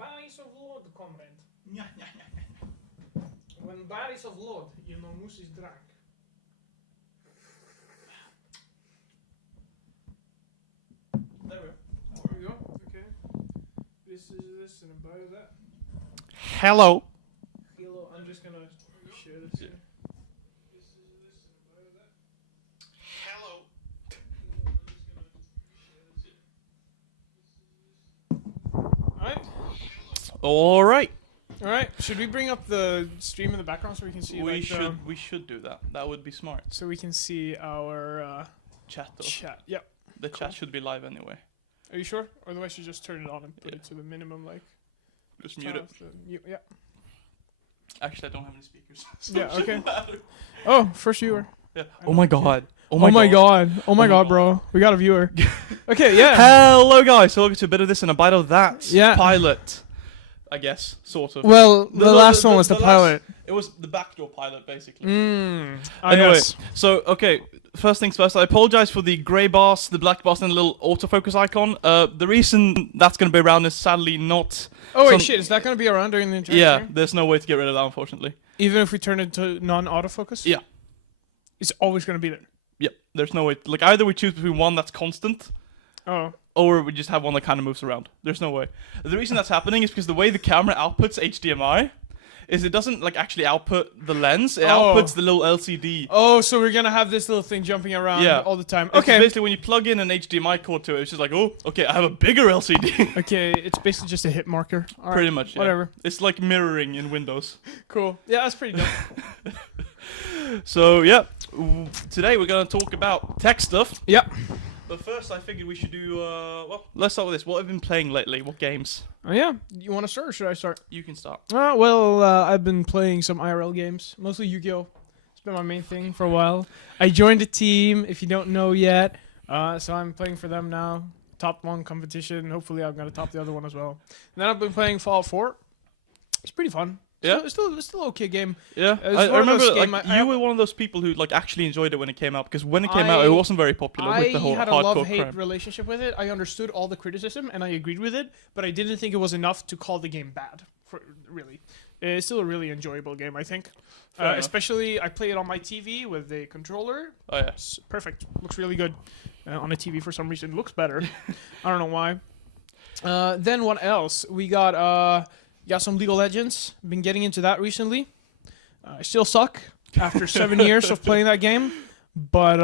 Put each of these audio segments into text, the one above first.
Berries of Lord, comrade. Ja. When berries of Lord, moose is drank. There we go. There we go. Okay. This is this and about that. Hello. Hello. I'm just gonna share this here. This is this and about that. Hello. I'm just gonna share this here. Alright. All right. Should we bring up the stream in the background so we can see? We should do that. That would be smart. So we can see our Chat though. chat. Yep. The chat should be live anyway. Are you sure? Otherwise, you just turn it on and put it to the minimum, like. Just mute it. Yeah. Actually, I don't have any speakers. So Yeah, it shouldn't okay. matter. Oh, first viewer. Yeah. Oh my god. Oh my god, bro. We got a viewer. Okay, yeah. Hello guys, so welcome to a bit of this and a bite of that. Yeah. Pilot. I guess, sort of. Well, the last one was the pilot. It was the backdoor pilot, basically. Anyway, Yes. So, okay, first things first, I apologize for the grey bars, the black bars, and the little autofocus icon. The reason that's going to be around is sadly not... Oh, wait, shit, is that going to be around during the entire Yeah, stream? there's no way to get rid of that, unfortunately. Even if we turn it to non-autofocus? Yeah. It's always going to be there. Yep, there's no way. Like, either we choose between one that's constant, Oh. or we just have one that kind of moves around. There's no way. The reason that's happening is because the way the camera outputs HDMI is it doesn't, like, actually output the lens. It outputs the little LCD. Oh, so we're going to have this little thing jumping around all the time. It's Okay. basically, when you plug in an HDMI cord to it, it's just like, oh, okay, I have a bigger LCD. Okay, it's basically just a hit marker. All right, Pretty much, yeah. Whatever. It's like mirroring in Windows. Cool. Yeah, that's pretty dope. So, yeah, today we're going to talk about tech stuff. Yeah. But first, I figured we should do, well, let's start with this. What have you been playing lately? What games? Oh, yeah. You want to start or should I start? You can start. Well, I've been playing some IRL games, mostly Yu-Gi-Oh! It's been my main thing for a while. I joined a team, if you don't know yet, so I'm playing for them now. Top 1 competition. Hopefully I'm going to top the other one as well. And then I've been playing Fallout 4. It's pretty fun. Yeah, it's still an okay game. Yeah, I remember like, you were one of those people who like actually enjoyed it when it came out, because when it came out, it wasn't very popular with the whole hardcore crime. I had a love-hate relationship with it. I understood all the criticism and I agreed with it, but I didn't think it was enough to call the game bad. Really, it's still a really enjoyable game, I think. Especially, I play it on my TV with the controller. Oh yeah, it's perfect. Looks really good on a TV for some reason. Looks better. I don't know why. Then what else? We got some League of Legends. Been getting into that recently. I still suck after 7 years of playing that game, but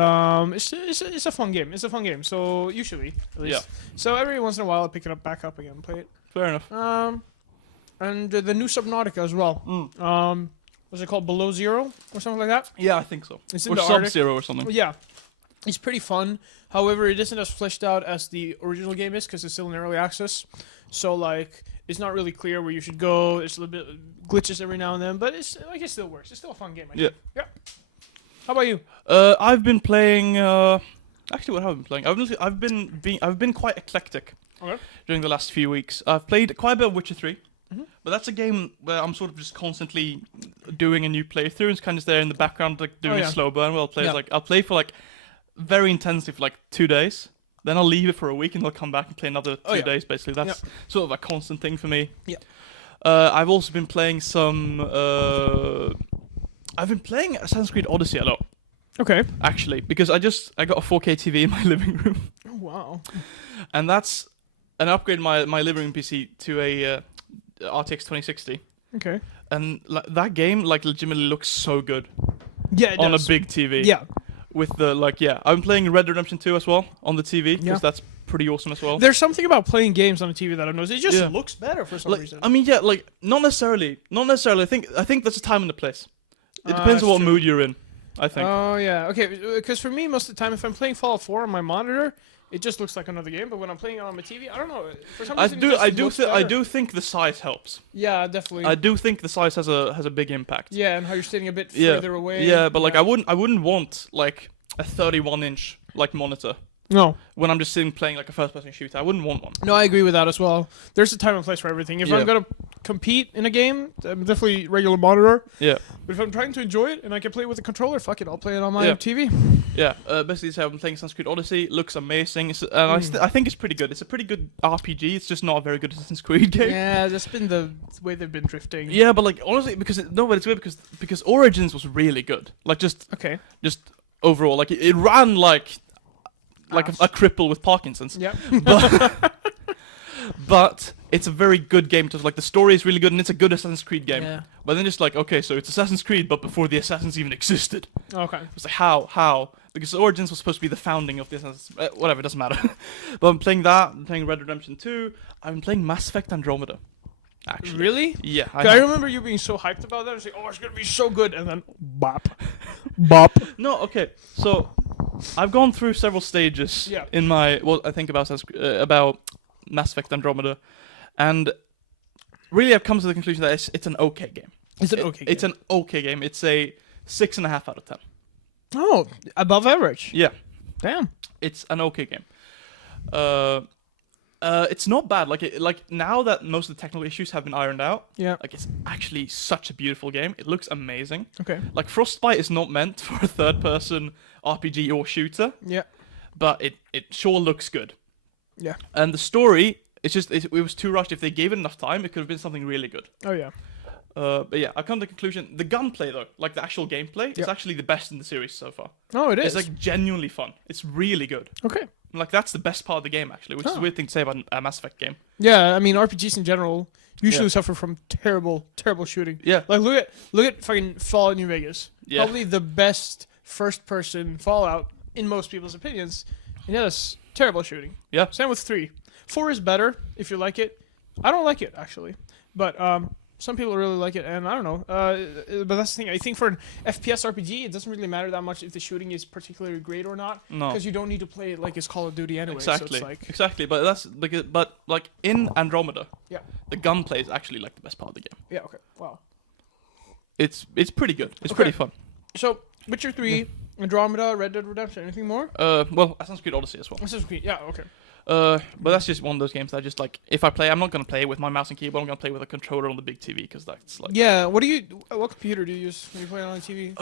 it's a fun game. It's a fun game. So usually, at least. Yeah. So every once in a while, I pick it up, back up again, and play it. Fair enough. And the new Subnautica as well. Was it called Below Zero or something like that? Yeah, I think so. It's in or the Sub-Zero or something. Yeah. It's pretty fun. However, it isn't as fleshed out as the original game is because it's still in early access. So, like, it's not really clear where you should go. It's a little bit glitches every now and then, but it's like it still works. It's still a fun game, I think. Yeah. How about you? I've been playing. Actually, what have I been playing? I've been quite eclectic during the last few weeks. I've played quite a bit of Witcher 3. But that's a game where I'm sort of just constantly doing a new playthrough. It's kind of there in the background, like doing a slow burn. Where I'll play for like very intensely for like 2 days. Then I'll leave it for a week and I'll come back and play another 2 days. Basically, that's sort of a constant thing for me. Yeah. I've also been playing some. I've been playing Assassin's Creed Odyssey a lot. Okay. Actually, because I got a 4K TV in my living room. Oh wow. And I upgraded my living room PC to a RTX 2060. Okay. And that game legitimately looks so good. Yeah, it on does. a big TV. Yeah. With the I'm playing Red Dead Redemption 2 as well on the TV because that's pretty awesome as well. There's something about playing games on a TV that I've noticed. It just looks better for some reason. I mean, not necessarily. I think there's a time and a place. It depends on what mood you're in, I think. Oh yeah, okay. Because for me, most of the time, if I'm playing Fallout 4 on my monitor, it just looks like another game. But when I'm playing it on my TV, I don't know. For some reason, I do think the size helps. Yeah, definitely. I do think the size has a big impact. Yeah, and how you're sitting a bit further away. Yeah, but I wouldn't want like a 31-inch monitor. No. When I'm just sitting playing like a first-person shooter, I wouldn't want one. No, I agree with that as well. There's a time and place for everything. If I'm gonna compete in a game, I'm definitely regular monitor. Yeah. But if I'm trying to enjoy it and I can play it with a controller, fuck it, I'll play it on my Yeah. TV. Yeah, basically, so I'm playing Assassin's Creed Odyssey. It looks amazing. I think it's pretty good. It's a pretty good RPG. It's just not a very good Assassin's Creed game. Yeah, that's been the way they've been drifting. Yeah, but like honestly, but it's weird because Origins was really good. Like just overall, like it ran like a cripple with Parkinson's. Yeah. But it's a very good game. Like the story is really good, and it's a good Assassin's Creed game. Yeah. But then just like, okay, so it's Assassin's Creed, but before the Assassins even existed. Okay. It's like how? Because Origins was supposed to be the founding of the Assassin's. Whatever, it doesn't matter. But I'm playing that. I'm playing Red Dead Redemption 2. I've been playing Mass Effect Andromeda. Actually. Really? Yeah. I remember you being so hyped about that. I was like, oh, it's gonna be so good, and then bop, bop. No, okay. So I've gone through several stages in my I think about Mass Effect Andromeda, and really I've come to the conclusion that it's an okay game. It's an okay game. It's an okay game. It's a 6.5 out of 10. Oh, above average. Yeah. Damn. It's an okay game. It's not bad. Like now that most of the technical issues have been ironed out. Yeah. Like it's actually such a beautiful game. It looks amazing. Okay. Like Frostbite is not meant for a third-person RPG or shooter. Yeah. But it sure looks good. Yeah. And the story, it was too rushed. If they gave it enough time, it could have been something really good. Oh yeah. But yeah, I've come to the conclusion. The gunplay though, like the actual gameplay, is actually the best in the series so far. Oh, it is. It's like genuinely fun. It's really good. Okay. Like that's the best part of the game actually, which is a weird thing to say about a Mass Effect game. Yeah, I mean RPGs in general usually suffer from terrible shooting. Yeah. Like look at fucking Fallout New Vegas. Yeah. Probably the best first-person Fallout in most people's opinions. And yeah, that's terrible shooting. Yeah. Same with 3. 4 is better if you like it. I don't like it actually, but some people really like it, and I don't know. But that's the thing. I think for an FPS RPG, it doesn't really matter that much if the shooting is particularly great or not. No. Because you don't need to play it like it's Call of Duty anyway. Exactly. So it's like, Exactly. But that's like in Andromeda, yeah. the gunplay is actually like the best part of the game. Yeah. Okay. Wow. It's pretty good. It's Okay. pretty fun. So Witcher 3, Andromeda, Red Dead Redemption. Anything more? Well, Assassin's Creed Odyssey as well. Assassin's Creed. Yeah. Okay. But that's just one of those games that I just like. If I play, I'm not gonna play it with my mouse and keyboard. I'm gonna play with a controller on the big TV because that's like. Yeah. What computer do you use when you play on TV?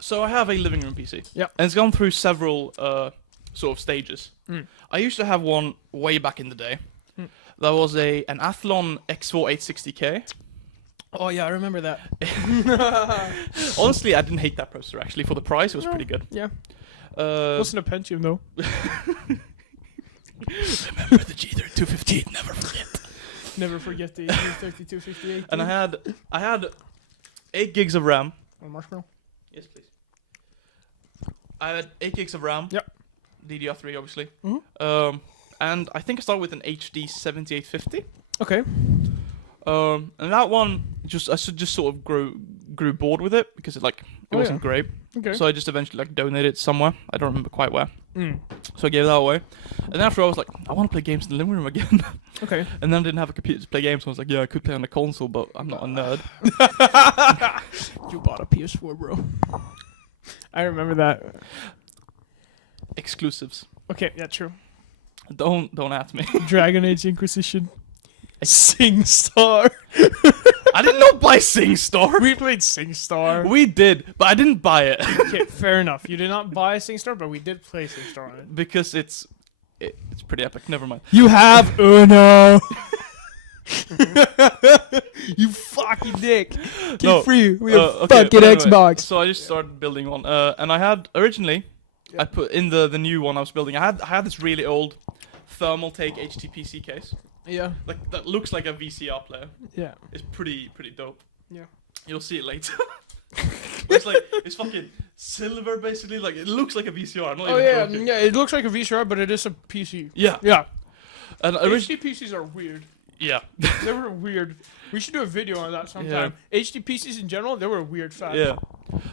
So I have a living room PC. Yeah. And it's gone through several sort of stages. Mm. I used to have one way back in the day. Mm. That was an Athlon X4 860K. Oh yeah, I remember that. Honestly, I didn't hate that processor actually. For the price, it was pretty good. Yeah. Uh, Wasn't a Pentium though. Remember the G3250, never forget. Never forget the 3258. And I had 8 gigs of RAM. Oh, marshmallow. Yes, please. I had 8 gigs of RAM. Yep. DDR3, obviously. Mm-hmm. And I think I started with an HD 7850. Okay. And that one I just sort of grew bored with it because it wasn't great. Okay. So I just eventually donated it somewhere. I don't remember quite where. Mm. So I gave that away. And after I was like, I want to play games in the living room again. Okay. And then I didn't have a computer to play games. So I was like, yeah, I could play on the console, but I'm not a nerd. You bought a PS4, bro. I remember that. Exclusives. Okay, yeah, true. Don't at me. Dragon Age Inquisition. SingStar. I did not buy SingStar. We played SingStar. We did, but I didn't buy it. Okay, fair enough. You did not buy SingStar, but we did play SingStar on it. Because it's pretty epic. Never mind. You have Uno. You fucking dick. Get free with your fucking but anyway, Xbox. So I just started building one, and I had originally, I put in the new one I was building. I had this really old Thermaltake HTPC case. Yeah. Like that looks like a VCR player. Yeah. It's pretty dope. Yeah. You'll see it later. it's fucking silver basically. Like it looks like a VCR. I'm not Oh even yeah, joking. yeah. It looks like a VCR, but it is a PC. Yeah. Yeah. And HD PCs are weird. yeah. They were weird. We should do a video on that sometime. HD PCs in general, they were a weird fact. Yeah.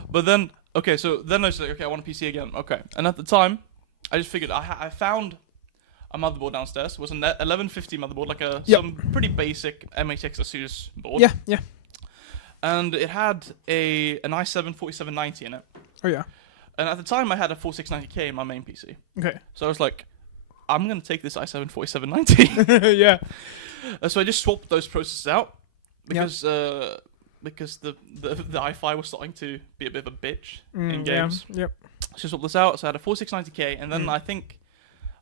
But then okay, so then I was like, okay, I want a PC again. Okay. And at the time, I just figured I found a motherboard downstairs. It was an 1150 motherboard, like some pretty basic MHX Asus board. Yeah, yeah. And it had an i7 4790 in it. Oh yeah. And at the time, I had a 4690K in my main PC. Okay. So I was like, I'm gonna take this i7 4790. Yeah. So I just swapped those processors out because the i5 was starting to be a bit of a bitch in games. Yeah. Yep. So I swapped this out. So I had a 4690K, and then I think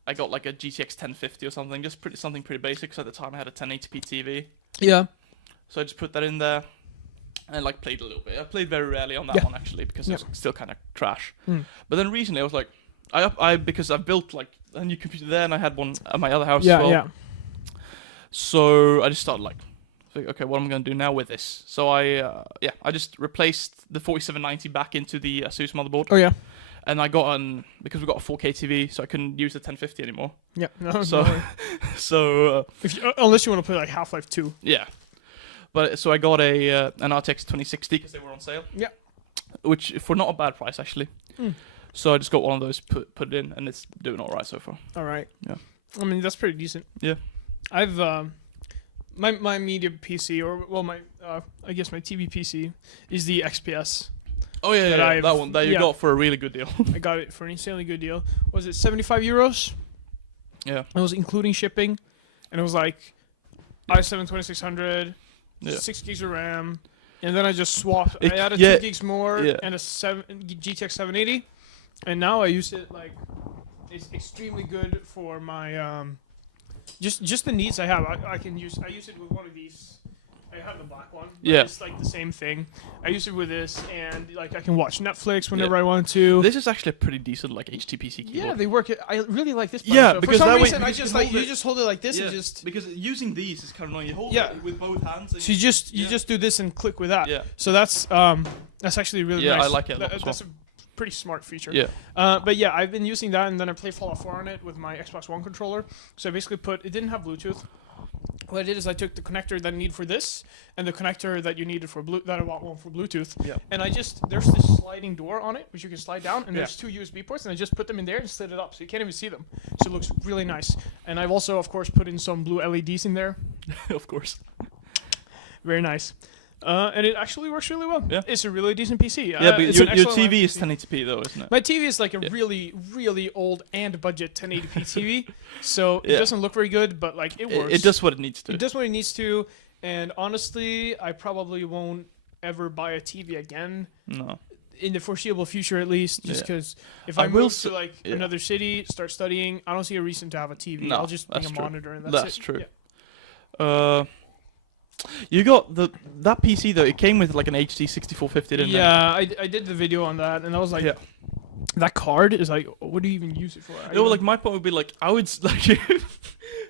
I got like a GTX 1050 or something, just something pretty basic. So at the time I had a 1080p TV. Yeah. So I just put that in there and like played a little bit. I played very rarely on that one actually because it was still kind of trash. But then recently I was like, because I built like a new computer there, and I had one at my other house as well. Yeah. So I just started like, okay, what am I going to do now with this? So I just replaced the 4790 back into the Asus motherboard. Oh yeah. And I got because we got a 4K TV, so I couldn't use the 1050 anymore. Yeah. No, so unless you want to play like Half-Life 2. Yeah. But so I got an RTX 2060 because they were on sale. Yeah. Which for not a bad price actually. So I just got one of those, put it in, and it's doing all right so far. All right. Yeah. I mean, that's pretty decent. Yeah. I've my media PC, or well, I guess my TV PC is the XPS. Oh yeah, that one that you got for a really good deal. I got it for an insanely good deal. Was it 75 euros? Yeah. It was including shipping, and it was like i7 2600, 6 gigs of RAM, and then I just swapped. I added 2 gigs more and a GTX 780, and now I use it like it's extremely good for my just the needs I have. I use it with one of these. I have the black one. Yeah. It's like the same thing. I use it with this, and like I can watch Netflix whenever I want to. This is actually a pretty decent like HTPC keyboard. Yeah, they work. I really like this. Yeah, because for some that reason way I just like you just hold it like this and just because using these is kind of annoying. You hold it with both hands. So you just do this and click with that. Yeah. So that's actually really nice. Yeah, I like it. That's a pretty smart feature. Yeah. But yeah, I've been using that, and then I play Fallout 4 on it with my Xbox One controller. So I basically it didn't have Bluetooth. What I did is I took the connector that I need for this and the connector that you needed for that I want one for Bluetooth. Yeah. And there's this sliding door on it which you can slide down, and there's 2 USB ports, and I just put them in there and slid it up so you can't even see them. So it looks really nice. And I've also, of course, put in some blue LEDs in there. Of course. Very nice. And it actually works really well. Yeah. It's a really decent PC. Yeah, but your TV is 1080p though, isn't it? My TV is like a really, really old and budget 1080p TV. So it doesn't look very good, but like it works. It does what it needs to. It does what it needs to. And honestly, I probably won't ever buy a TV again. No. In the foreseeable future, at least, just because if I move to like another city, start studying, I don't see a reason to have a TV. No, I'll just bring a monitor, and that's it. True. Yeah. You got that PC though. It came with like an HD 6450, didn't it? Yeah, I did the video on that, and I was like, that card is like, what do you even use it for? No, like my point would be like, I would like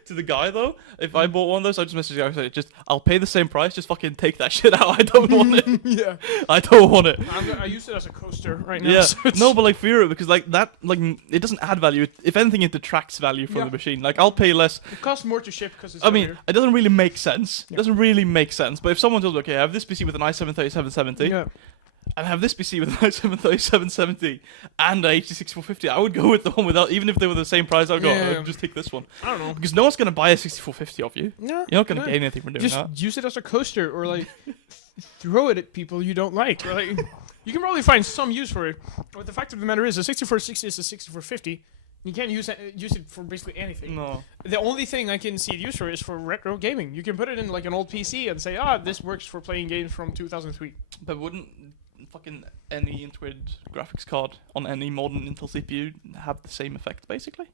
to the guy though. If I bought one of those, I'd just message the guy and say, I'll pay the same price. Just fucking take that shit out. I don't want it. Yeah, I don't want it. I use it as a coaster right now. Yeah, so no, but like for Europe, because like that, like it doesn't add value. If anything, it detracts value from the machine. Like I'll pay less. It costs more to ship because it's. I mean, it doesn't really make sense. It doesn't really make sense. But if someone tells me, okay, I have this PC with an i7 3770. Yeah. And have this PC with an i7 3770 and a HD 6450, I would go with the one without, even if they were the same price, I'd just take this one. I don't know. Because no one's going to buy a 6450 off you. Yeah, you're not going to gain anything from doing that. Just use it as a coaster, or like throw it at people you don't like. Or like, you can probably find some use for it. But the fact of the matter is, a 6460 is a 6450. You can't use it for basically anything. No. The only thing I can see it used for is for retro gaming. You can put it in like an old PC and say, this works for playing games from 2003. But wouldn't fucking any integrated graphics card on any modern Intel CPU have the same effect, basically?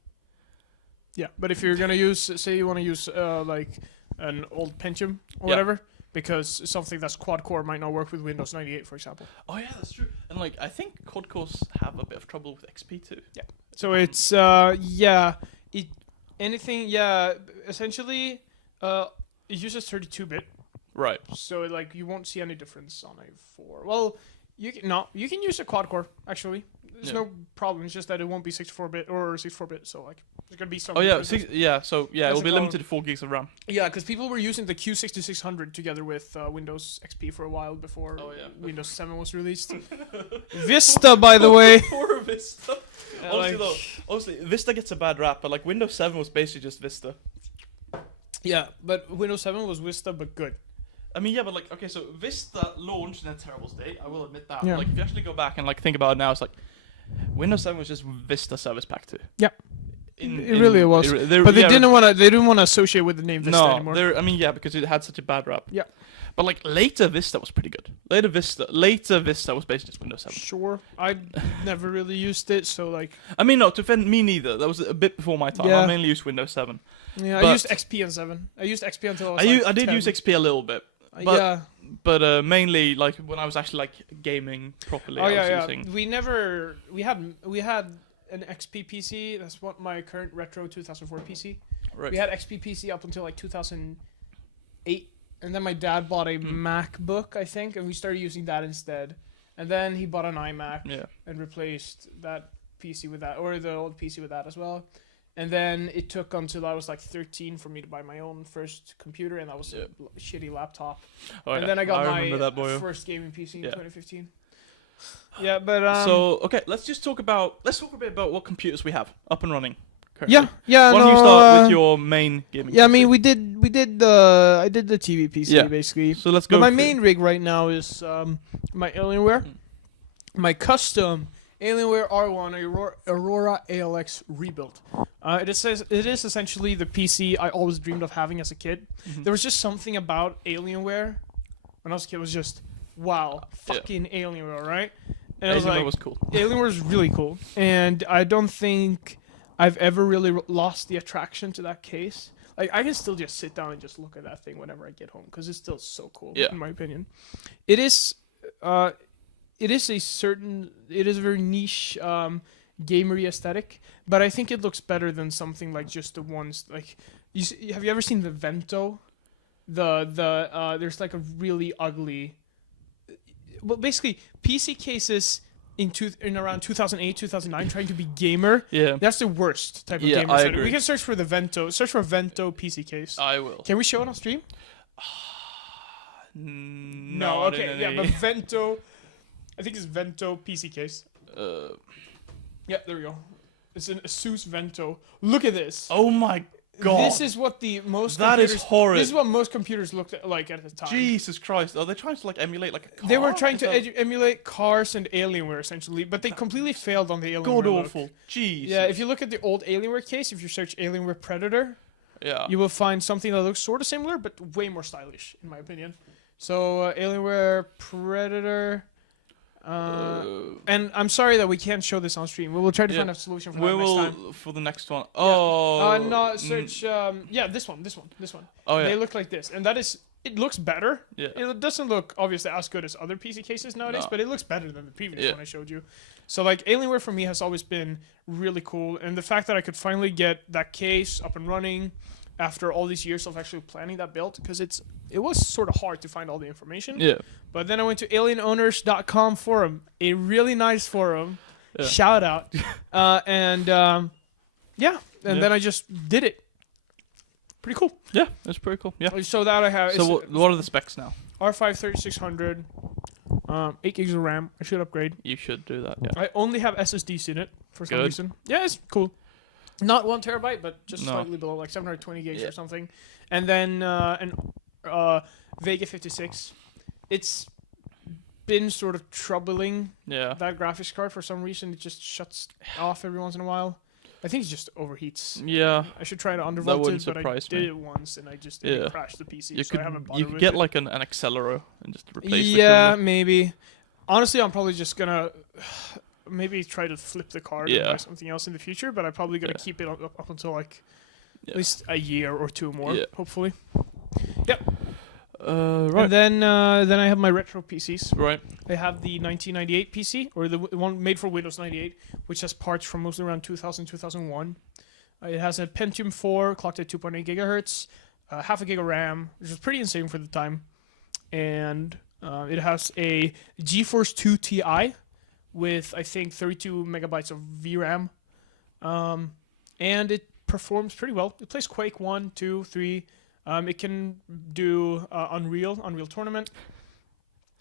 Yeah, but if you're gonna use, say you want to use like an old Pentium or whatever, because something that's quad core might not work with Windows 98, for example. Oh yeah, that's true. And like I think quad cores have a bit of trouble with XP too. Yeah. So it's essentially it uses 32-bit. Right. So like you won't see any difference on a 4. Well, you can use a quad core actually. There's no problem. It's just that it won't be 64-bit or 64-bit. So like there's gonna be some. Oh yeah, it'll be limited to 4 gigs of RAM. Yeah, because people were using the Q6600 together with Windows XP for a while before Windows 7 was released. Vista, by the way. Poor Vista. Honestly, Vista gets a bad rap, but like Windows 7 was basically just Vista. Yeah, but Windows 7 was Vista, but good. I mean, yeah, but like, okay, so Vista launched in a terrible state. I will admit that. Yeah. But like, if you actually go back and like think about it now, it's like Windows 7 was just Vista Service Pack 2. Yeah. It really was. But they didn't want to. They didn't want to associate with the name Vista anymore. No, I mean, yeah, because it had such a bad rap. Yeah. But like later Vista was pretty good. Later Vista was basically just Windows 7. Sure, I never really used it, so like. I mean, no, to offend me neither. That was a bit before my time. Yeah. I mainly used Windows 7. Yeah, But I used XP and 7. I used XP until I was I did 10. use XP a little bit. But, yeah. But mainly like when I was actually like gaming properly. Oh I was yeah, yeah. using. We had an XP PC. That's what my current retro 2004 PC. Right. We had XP PC up until like 2008, and then my dad bought a MacBook, I think, and we started using that instead. And then he bought an iMac and replaced that PC with that, or the old PC with that as well. And then it took until I was like 13 for me to buy my own first computer, and that was a shitty laptop. Oh, and then I got my first gaming PC in 2015. Yeah, but so okay, let's talk a bit about what computers we have up and running currently. Yeah. Why don't you start with your main gaming? Yeah, PC? I mean I did the TV PC basically. So let's go. But my main rig right now is my Alienware, my custom Alienware R1 Aurora ALX rebuild. It is essentially the PC I always dreamed of having as a kid. There was just something about Alienware when I was a kid was just wow, fucking Alienware, right? And Alienware was cool. Alienware was really cool, and I don't think I've ever really lost the attraction to that case. Like I can still just sit down and just look at that thing whenever I get home because it's still so cool. In my opinion, it is a very niche gamery aesthetic, but I think it looks better than something like just the ones like have you ever seen the Vento? There's like a really ugly. Well, basically, PC cases in around 2008, 2009, trying to be gamer. Yeah, that's the worst type of gamer. I agree. We can search for the Vento. Search for Vento PC case. I will. Can we show it on stream? No. Okay. Yeah, but Vento. I think it's Vento PC case. Yeah, there we go. It's an Asus Vento. Look at this. Oh my god. This is what That is horrid. This is what most computers looked like at the time. Jesus Christ. Are they trying to like emulate like a car? They were trying to emulate cars and Alienware essentially, but they completely failed on the Alienware. God awful. Jesus. Yeah, if you look at the old Alienware case, if you search Alienware Predator, you will find something that looks sort of similar, but way more stylish, in my opinion. So Alienware Predator. And I'm sorry that we can't show this on stream. We will try to find a solution for that next time. For the next one. Oh. No, search. This one. Oh yeah. They look like this, and that is. It looks better. Yeah. It doesn't look obviously as good as other PC cases nowadays, but it looks better than the previous one I showed you. So like Alienware for me has always been really cool, and the fact that I could finally get that case up and running after all these years of actually planning that build, because it was sort of hard to find all the information. Yeah. But then I went to alienowners.com forum, a really nice forum. Yeah. Shout out. And then I just did it. Pretty cool. Yeah, that's pretty cool. Yeah. So that I have. So what are the specs now? R5 3600, 8 gigs of RAM. I should upgrade. You should do that. Yeah. I only have SSDs in it for some reason. Yeah, it's cool. Not 1 terabyte, but just slightly below, like 720 gigs or something. And then an Vega 56. It's been sort of troubling that graphics card for some reason. It just shuts off every once in a while. I think it just overheats. Yeah. I should try to undervolt it, but I did it once and I just crashed the PC. So I haven't bothered you could get like an accelerotor and just replace the cooler. Maybe. Honestly, I'm probably just gonna maybe try to flip the card and buy something else in the future, but I'm probably gonna keep it up until like at least a year or two more, hopefully. Yep. Right. And then I have my retro PCs. Right. I have the 1998 PC, or the one made for Windows 98, which has parts from mostly around 2000, 2001. It has a Pentium 4 clocked at 2.8 gigahertz, half a gig of RAM, which is pretty insane for the time, and it has a GeForce 2 Ti with I think 32 megabytes of VRAM, and it performs pretty well. It plays Quake 1, 2, 3. It can do Unreal Tournament,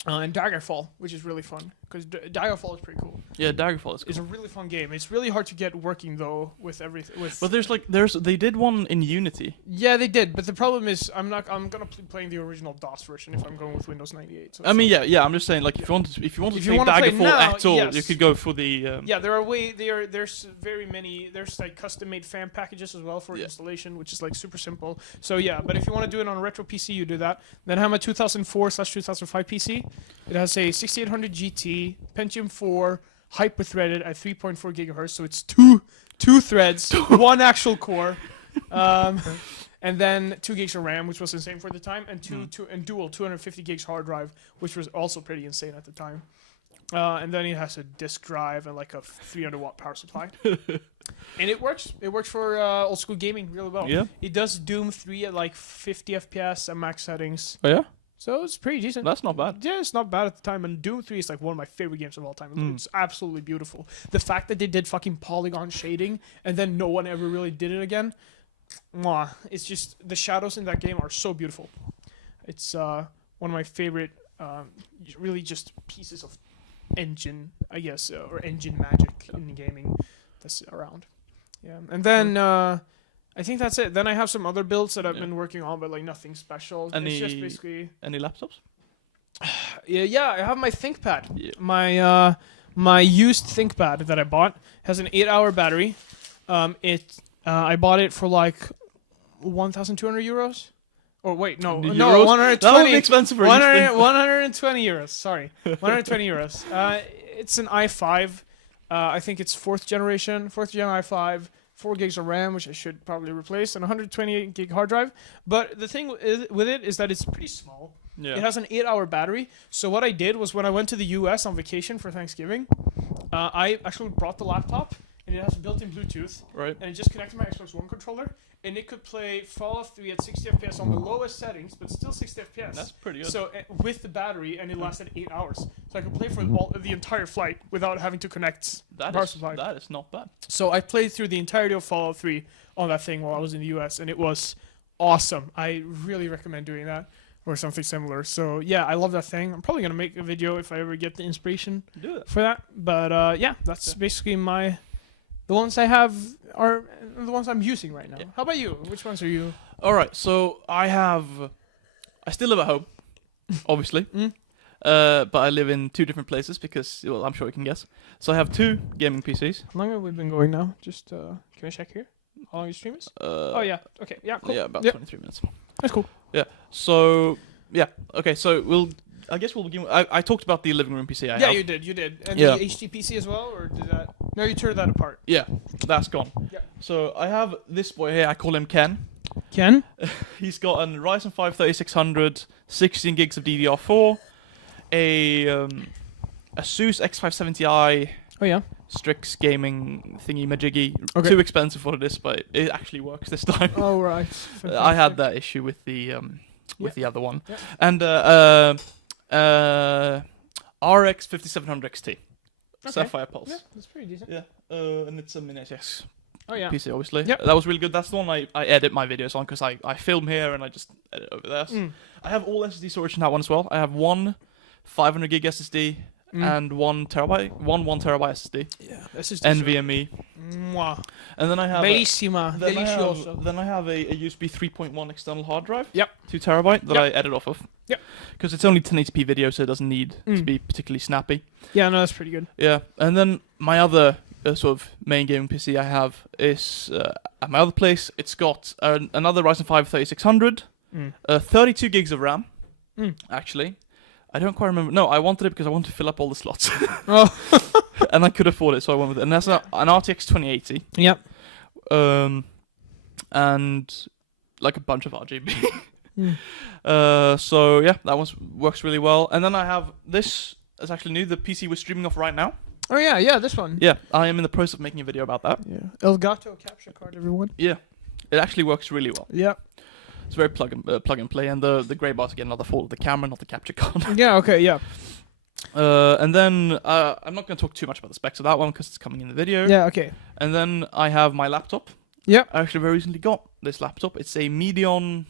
and Daggerfall, which is really fun. because Daggerfall is pretty cool. Yeah, Daggerfall is cool. It's a really fun game. It's really hard to get working though with everything. But they did one in Unity. Yeah, they did. But the problem is, I'm gonna be playing the original DOS version if I'm going with Windows 98. So I mean, yeah. I'm just saying, like, if you want to play Daggerfall at all, yes. you could go for the. Yeah, there's very many. There's like custom-made fan packages as well for installation, which is like super simple. So yeah, but if you want to do it on a retro PC, you do that. Then I have a 2004/2005 PC. It has a 6800 GT, Pentium 4, hyper-threaded at 3.4 gigahertz. So it's two threads, one actual core, and then 2 gigs of RAM, which was insane for the time, and dual 250 gigs hard drive, which was also pretty insane at the time. And then it has a disk drive and like a 300 watt power supply. And it works. It works for old school gaming really well. Yeah. It does Doom 3 at like 50 FPS at max settings. Oh yeah. So it's pretty decent. That's not bad. Yeah, it's not bad at the time. And Doom 3 is like one of my favorite games of all time. It's absolutely beautiful. The fact that they did fucking polygon shading and then no one ever really did it again. Mwah. It's just, the shadows in that game are so beautiful. It's one of my favorite, really just pieces of engine, I guess, or engine magic in gaming that's around. Yeah. And then I think that's it. Then I have some other builds that I've been working on, but like nothing special. It's just basically any laptops? Yeah, I have my ThinkPad. Yeah. My used ThinkPad that I bought has an 8-hour battery. I bought it for like 1,200 euros. Or wait, no, euros? 120. That would be expensive for 120 euros. Sorry, 120 euros. It's an i5. I think it's 4th gen i5. 4 gigs of RAM, which I should probably replace, and 128 gig hard drive. But the thing with it is that it's pretty small. Yeah. It has an 8-hour battery. So what I did was when I went to the US on vacation for Thanksgiving, I actually brought the laptop, and it has built-in Bluetooth. Right. And it just connected my Xbox One controller, and it could play Fallout 3 at 60 FPS on the lowest settings, but still 60 FPS. That's pretty good. So with the battery, and it lasted 8 hours. So I could play for the entire flight without having to connect power supply. That is not bad. So I played through the entirety of Fallout 3 on that thing while I was in the US, and it was awesome. I really recommend doing that or something similar. So yeah, I love that thing. I'm probably gonna make a video if I ever get the inspiration for that. But yeah, that's basically the ones I have are the ones I'm using right now. Yeah. How about you? Which ones are you? All right, so I still live at home, obviously. But I live in 2 different places because, well, I'm sure you can guess. So I have 2 gaming PCs. How long have we been going now? Just can I check here? How long your stream is? Oh yeah. Okay. Yeah. Cool. Yeah, about 23 minutes. That's cool. Yeah. So yeah. Okay. So I guess we'll begin. I talked about the living room PC I have. Yeah, you did. And the HD PC as well, or did that? No, you tore that apart. Yeah, that's gone. Yeah. So I have this boy here. I call him Ken. Ken? He's got a Ryzen 5 3600, 16 gigs of DDR4, a Asus X570i. Oh yeah. Strix gaming thingy majiggy. Okay. Too expensive for this, but it actually works this time. Oh right. I had that issue with the the other one, and RX 5700 XT. Sapphire Pulse. Yeah, that's pretty decent. Yeah, and it's a Mini SX. Oh yeah. PC obviously. Yep. That was really good. That's the one I edit my videos on because I film here and I just edit over there. I have all SSD storage in that one as well. I have one 500 gig SSD. And 1 terabyte, 1 terabyte SSD. Yeah, SSD. NVMe. Mwah. And then I have then I have a USB 3.1 external hard drive. Yep. 2 terabyte that I edit off of. Yep. Because it's only 1080p video, so it doesn't need to be particularly snappy. Yeah, no, that's pretty good. Yeah, and then my other sort of main gaming PC I have is at my other place. It's got another Ryzen 5 3600, 32 gigs of RAM, actually. I don't quite remember. No, I wanted it because I wanted to fill up all the slots. And I could afford it, so I went with it. And that's an RTX 2080. Yep. And like a bunch of RGB. So yeah, that one works really well. And then I have this. It's actually new. The PC we're streaming off right now. Oh yeah, this one. Yeah, I am in the process of making a video about that. Yeah. Elgato capture card, everyone. Yeah, it actually works really well. Yeah. It's very plug and play, and the grey bars again are the fault of the camera, not the capture card. Yeah. Okay. Yeah. And then I'm not going to talk too much about the specs of that one because it's coming in the video. Yeah. Okay. And then I have my laptop. Yeah. I actually very recently got this laptop. It's a Medion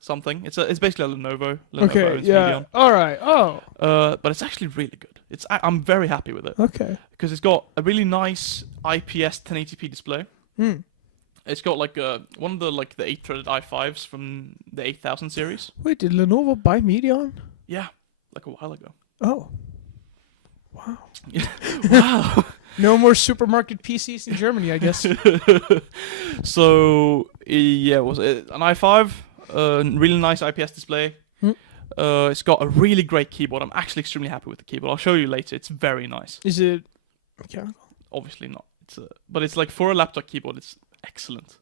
something. It's basically a Lenovo. Okay. Yeah. Medion. All right. Oh. But it's actually really good. I'm very happy with it Okay. because it's got a really nice IPS 1080p display. It's got like one of the the 8-threaded i5s from the 8000 series. Wait, did Lenovo buy Medion? Yeah, like a while ago. Oh. Wow. Wow. No more supermarket PCs in Germany, I guess. So yeah, was it an i5? Really nice IPS display. It's got a really great keyboard. I'm actually extremely happy with the keyboard. I'll show you later. It's very nice. Is it mechanical? Obviously not. But it's like for a laptop keyboard, it's excellent.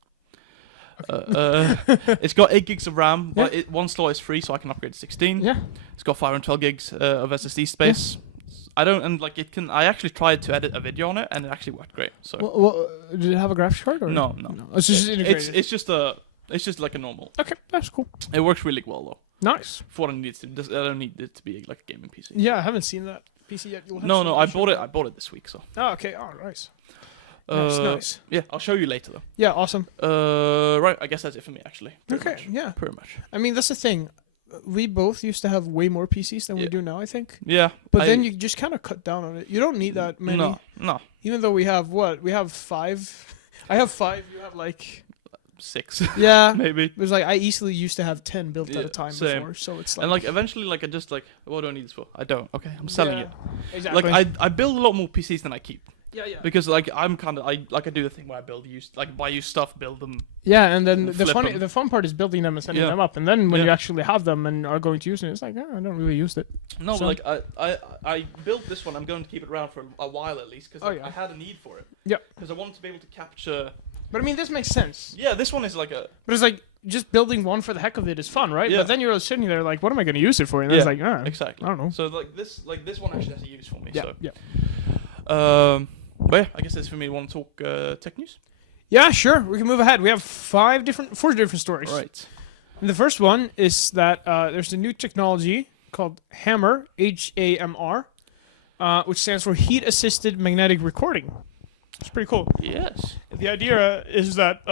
It's got 8 gigs of RAM, but one slot is free, so I can upgrade to 16. Yeah. It's got 512 gigs of SSD space. I actually tried to edit a video on it, and it actually worked great. So. Well, did it have a graphics card? Or? No. It's just integrated. It's just like a normal. Okay, that's cool. It works really well though. Nice. For what it needs to. I don't need it to be like a gaming PC. Yeah, I haven't seen that PC yet. No, I bought it. I bought it this week. So. Oh, okay. Oh, nice. Nice. Yeah, I'll show you later though. Yeah, awesome. Right. I guess that's it for me actually. Okay. Much. Yeah. Pretty much. I mean, that's the thing. We both used to have way more PCs than we do now, I think. Yeah. But then you just kind of cut down on it. You don't need that many. No. Even though we have what? We have 5. I have 5. You have like 6. Yeah. Maybe. It was like I easily used to have 10 built at a time same. before. So it's like. And like eventually, like I just like, what do I need this for? I don't. Okay, I'm selling it. Exactly. Like I build a lot more PCs than I keep. Yeah. Because like I do the thing where I buy used stuff, build them. Yeah, and then Flip 'em. the fun part is building them and sending them up, and then when you actually have them and are going to use it, it's like I don't really use it. No, but like I built this one. I'm going to keep it around for a while at least because I had a need for it. Yeah. Because I wanted to be able to capture. But I mean, this makes sense. Yeah, this one is like a. But it's like just building one for the heck of it is fun, right? Yeah. But then you're sitting there like, what am I going to use it for? And it's like, exactly. I don't know. So like this one actually has a use for me. Yeah. So. Yeah. But yeah, I guess that's for me. Want to talk tech news? Yeah, sure. We can move ahead. We have 4 different stories. Right. And the first one is that there's a new technology called HAMR, HAMR, which stands for Heat Assisted Magnetic Recording. It's pretty cool. Yes. The idea is that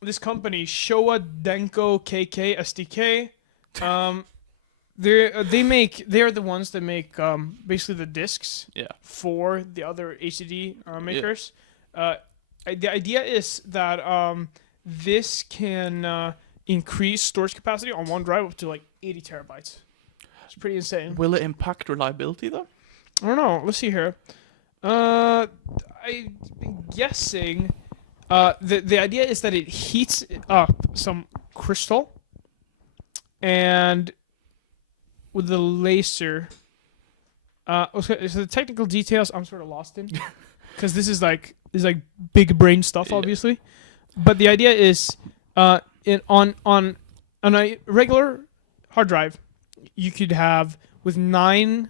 this company, Showa Denko KK SDK, they're the ones that make basically the discs for the other HDD makers. The idea is that this can increase storage capacity on one drive up to like 80 terabytes. It's pretty insane. Will it impact reliability though? I don't know. Let's see here. I'm guessing the idea is that it heats up some crystal, and with the laser. So the technical details I'm sort of lost in, because this is like big brain stuff, obviously. But the idea is, on a regular hard drive, you could have with 9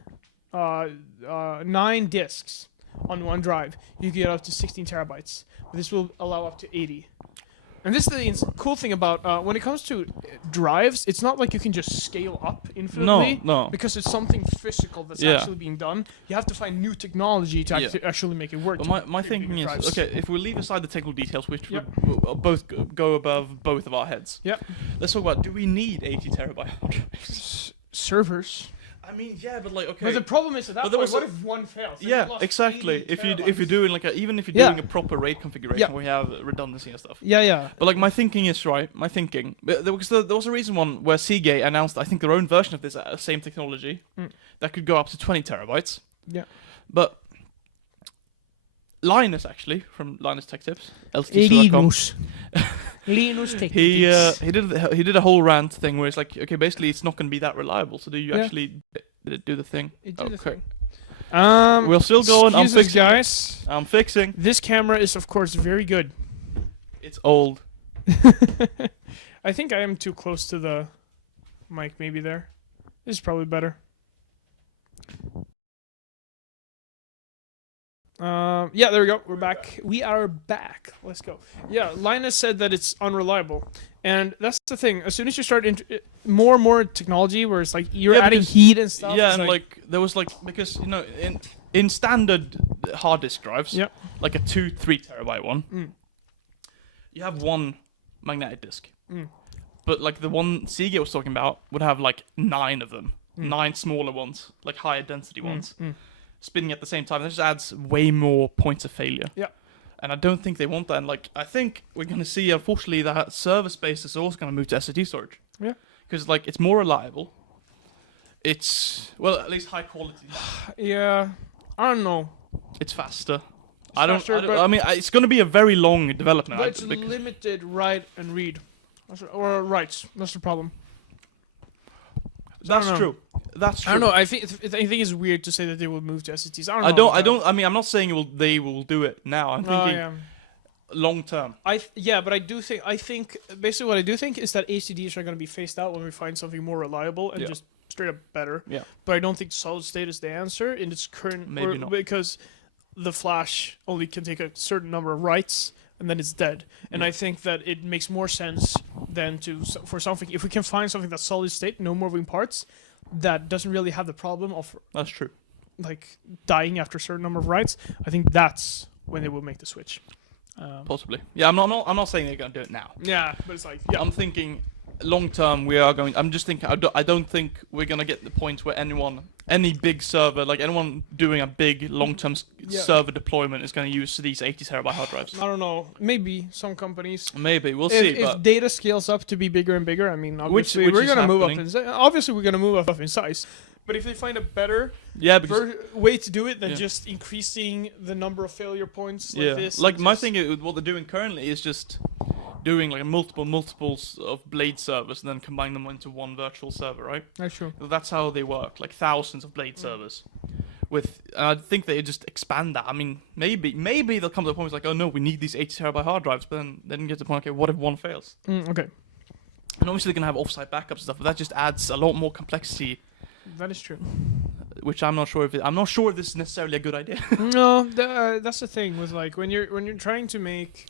disks on one drive, you can get up to 16 terabytes. But this will allow up to 80. And this is the cool thing about when it comes to drives, it's not like you can just scale up infinitely. No. Because it's something physical that's actually being done. You have to find new technology to actually make it work. But my thinking is, okay, if we leave aside the technical details, which will both go above both of our heads. Yeah. Let's talk about, do we need 80 terabyte hard drives? Servers. I mean, yeah, but like, okay. But the problem is at that point, what if one fails? Then you lost exactly. 80 If you're terabytes. doing like even if you're doing a proper RAID configuration where you have redundancy and stuff. Yeah. But like my thinking is because there was a reason where Seagate announced I think their own version of this same technology that could go up to 20 terabytes. Yeah. But Linus actually from Linus Tech Tips, ltc.com. Linus Tech He Tips. he did a whole rant thing where it's like, okay, basically it's not going to be that reliable. So do you actually did it do the thing? It did the Okay. thing. We'll still go on. I'm Excuse us, fixing. guys. I'm fixing. This camera is of course very good. It's old. I think I am too close to the mic. Maybe there. This is probably better. Yeah, there we go. We're back. We are back. Let's go. Yeah, Linus said that it's unreliable. And that's the thing. As soon as you start more and more technology where it's like you're adding heat and stuff. Yeah, and like there was like, because you know in standard hard disk drives, like a 2-3 terabyte one, you have one magnetic disk. But like the one Seagate was talking about would have like 9 of them. 9 smaller ones, like higher density ones, spinning at the same time. That just adds way more points of failure. Yeah. And I don't think they want that. And like, I think we're gonna see, unfortunately, that server space is also gonna move to SSD storage. Yeah. Because like it's more reliable. It's at least high quality. Yeah, I don't know. It's faster. It's going to be a very long development. But it's limited write and read, or writes. That's the problem. That's true. That's true. I don't know. I think it's weird to say that they will move to SSDs. I don't know. I mean, I'm not saying they will do it now. I'm thinking long term. But I do think. I think basically what I do think is that HDDs are going to be phased out when we find something more reliable and just straight up better. Yeah. But I don't think solid state is the answer in its current. Maybe not, because the flash only can take a certain number of writes and then it's dead. And I think that it makes more sense than for something, if we can find something that's solid state, no moving parts, that doesn't really have the problem of that's true, like dying after a certain number of writes. I think that's when they will make the switch. Possibly. Yeah, I'm not saying they're gonna do it now. Yeah, but it's like I'm thinking long term we are going. I'm just thinking. I don't think we're gonna get the point where any big server, like anyone doing a big long-term server deployment, is going to use these 80 terabyte hard drives. I don't know. Maybe some companies. Maybe we'll see. If data scales up to be bigger and bigger, I mean, obviously we're going to move up in size. Obviously, we're going to move up in size. But if they find a better way to do it than just increasing the number of failure points like this. Like my thing is, what they're doing currently is just doing like multiples of Blade servers and then combine them into one virtual server, right? That's true. That's how they work, like thousands of Blade servers. I think they just expand that. I mean, maybe they'll come to the point where it's like, oh no, we need these 80 terabyte hard drives, but then they get to the point, okay, what if one fails? Okay. And obviously they're going to have offsite backups and stuff, but that just adds a lot more complexity. That is true. Which I'm not sure if this is necessarily a good idea. No, that's the thing with like when you're trying to make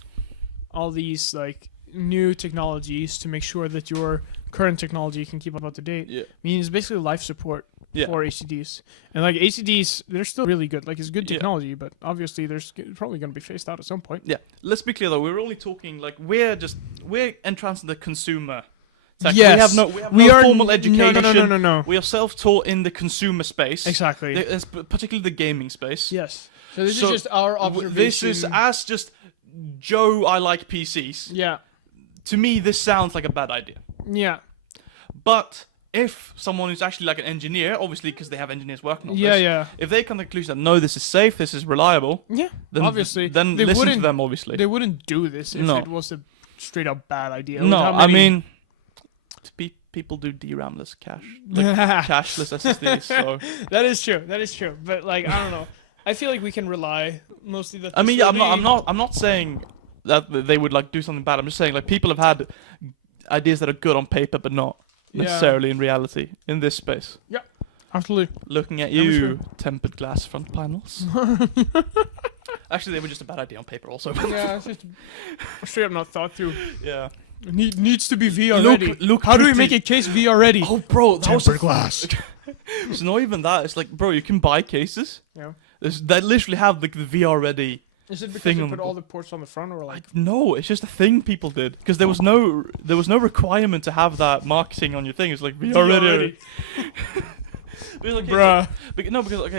all these like new technologies to make sure that your current technology can keep up to date. Yeah. I mean, it's basically life support for HDDs. And like HDDs, they're still really good. Like it's good technology, but obviously there's probably going to be phased out at some point. Yeah. Let's be clear though, we're only talking like we're entranced the consumer. Yes. We have no formal education. No. We are self-taught in the consumer space. Exactly. Particularly the gaming space. Yes. So this is just our observation. This is as just Joe, I like PCs. Yeah. To me, this sounds like a bad idea. Yeah. But if someone who's actually like an engineer, obviously because they have engineers working on this, if they come to the conclusion that no, this is safe, this is reliable, then obviously, then listen to them. Obviously, they wouldn't do this if it was a straight up bad idea. No, I mean, people do DRAM-less cache, cashless SSDs. So that is true. But like, I don't know. I feel like we can rely mostly that. I mean, I'm not saying that they would like do something bad. I'm just saying like people have had ideas that are good on paper, but not necessarily in reality in this space. Yeah, absolutely. Looking at you, tempered glass front panels. Actually, they were just a bad idea on paper, also. Yeah, it's just straight up not thought through. Yeah. Needs to be VR ready. How do we make a case VR ready? Oh, bro, that tempered glass. It's not even that. It's like, bro, you can buy cases. Yeah. They literally have the VR ready. Is it because you put all the ports on the front, or like? No, it's just a thing people did because there was no requirement to have that marketing on your thing. It's like VR ready. Okay, bruh.